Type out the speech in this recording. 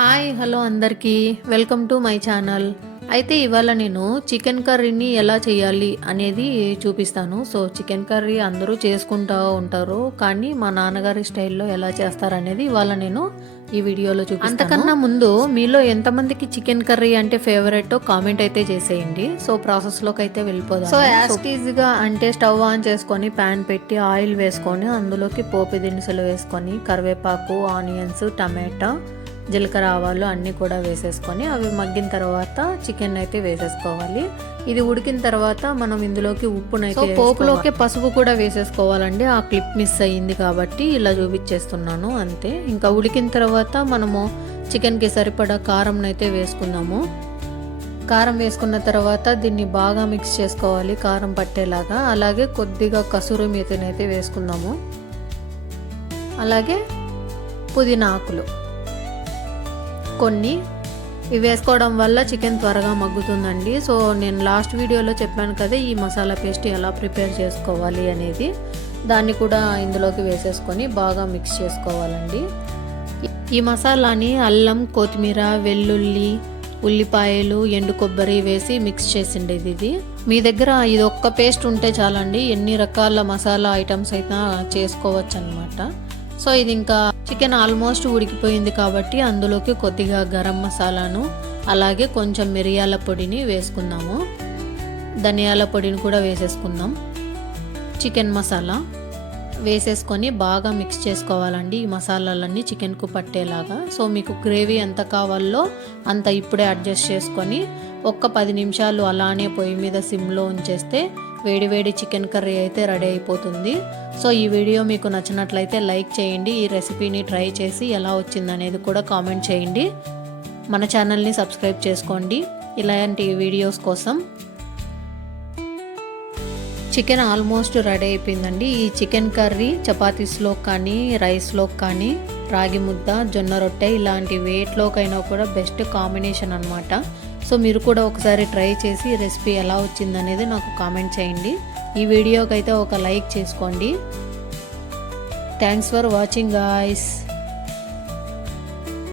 Hi hello అందరికీ welcome to my channel. అయితే ఇవాళ నేను చికెన్ కర్రీని ఎలా చేయాలి అనేది చూపిస్తాను. సో చికెన్ కర్రీ అందరూ చేసుకుంటూ ఉంటారు, కానీ మా నాన్నగారి స్టైల్లో ఎలా చేస్తారనేది ఇవాళ నేను ఈ వీడియోలో చూపిస్తాను. అంతకన్నా ముందు మీలో ఎంతమందికి చికెన్ కర్రీ అంటే ఫేవరెట్ కామెంట్ అయితే చేసేయండి. సో ప్రాసెస్లోకి అయితే వెళ్ళిపోదాం. సో యాస్టీజ్గా అంటే స్టవ్ ఆన్ చేసుకొని ప్యాన్ పెట్టి ఆయిల్ వేసుకొని అందులోకి పోపు దినుసులు వేసుకొని కరివేపాకు, ఆనియన్స్, టమాటా, జీలకర్ర, ఆవాలు అన్నీ కూడా వేసేసుకొని అవి మగ్గిన తర్వాత చికెన్ అయితే వేసేసుకోవాలి. ఇది ఉడికిన తర్వాత మనం ఇందులోకి ఉప్పునైతే పోపులోకి పసుపు కూడా వేసేసుకోవాలండి. ఆ క్లిప్ మిస్ అయ్యింది కాబట్టి ఇలా చూపించేస్తున్నాను అంతే. ఇంకా ఉడికిన తర్వాత మనము చికెన్కి సరిపడా కారం అయితే వేసుకుందాము. కారం వేసుకున్న తర్వాత దీన్ని బాగా మిక్స్ చేసుకోవాలి కారం పట్టేలాగా. అలాగే కొద్దిగా కసూరి మేతినైతే వేసుకుందాము. అలాగే పుదీనా ఆకులు కొన్ని ఇవి వేసుకోవడం వల్ల చికెన్ త్వరగా మగ్గుతుందండి. సో నేను లాస్ట్ వీడియోలో చెప్పాను కదా ఈ మసాలా పేస్ట్ ఎలా ప్రిపేర్ చేసుకోవాలి అనేది, దాన్ని కూడా ఇందులోకి వేసేసుకొని బాగా మిక్స్ చేసుకోవాలండి. ఈ మసాలాని అల్లం, కొత్తిమీర, వెల్లుల్లి, ఉల్లిపాయలు, ఎండు కొబ్బరి వేసి మిక్స్ చేసిండేది ఇది. మీ దగ్గర ఇది ఒక్క పేస్ట్ ఉంటే చాలండి, ఎన్ని రకాల మసాలా ఐటమ్స్ అయితే చేసుకోవచ్చు అనమాట. సో ఇది ఇంకా చికెన్ ఆల్మోస్ట్ ఉడికిపోయింది కాబట్టి అందులోకి కొద్దిగా గరం మసాలాను, అలాగే కొంచెం మిరియాల పొడిని వేసుకుందాము. ధనియాల పొడిని కూడా వేసేసుకుందాం. చికెన్ మసాలా వేసేసుకొని బాగా మిక్స్ చేసుకోవాలండి ఈ మసాలాలన్నీ చికెన్కు పట్టేలాగా. సో మీకు గ్రేవీ ఎంత కావాలో అంత ఇప్పుడే అడ్జస్ట్ చేసుకొని ఒక్క 10 నిమిషాలు అలానే పొయ్యి మీద సిమ్లో ఉంచేస్తే వేడివేడి చికెన్ కర్రీ అయితే రెడీ అయిపోతుంది. సో ఈ వీడియో మీకు నచ్చినట్లయితే లైక్ చేయండి. ఈ రెసిపీని ట్రై చేసి ఎలా వచ్చిందనేది కూడా కామెంట్ చేయండి. మన ఛానల్ని సబ్స్క్రైబ్ చేసుకోండి ఇలాంటి వీడియోస్ కోసం. చికెన్ ఆల్మోస్ట్ రెడీ అయిపోయిందండి. ఈ చికెన్ కర్రీ చపాతీస్లో కానీ, రైస్లో కానీ, రాగి ముద్ద, జొన్న రొట్టె ఇలాంటి వేట్లోకైనా కూడా బెస్ట్ కాంబినేషన్ అనమాట. సో మీరు కూడా ఒకసారి ట్రై చేసి రెసిపీ ఎలా వచ్చిందనేది నాకు కామెంట్ చేయండి. ఈ వీడియోకి అయితే ఒక లైక్ చేసుకోండి. Thanks for watching guys.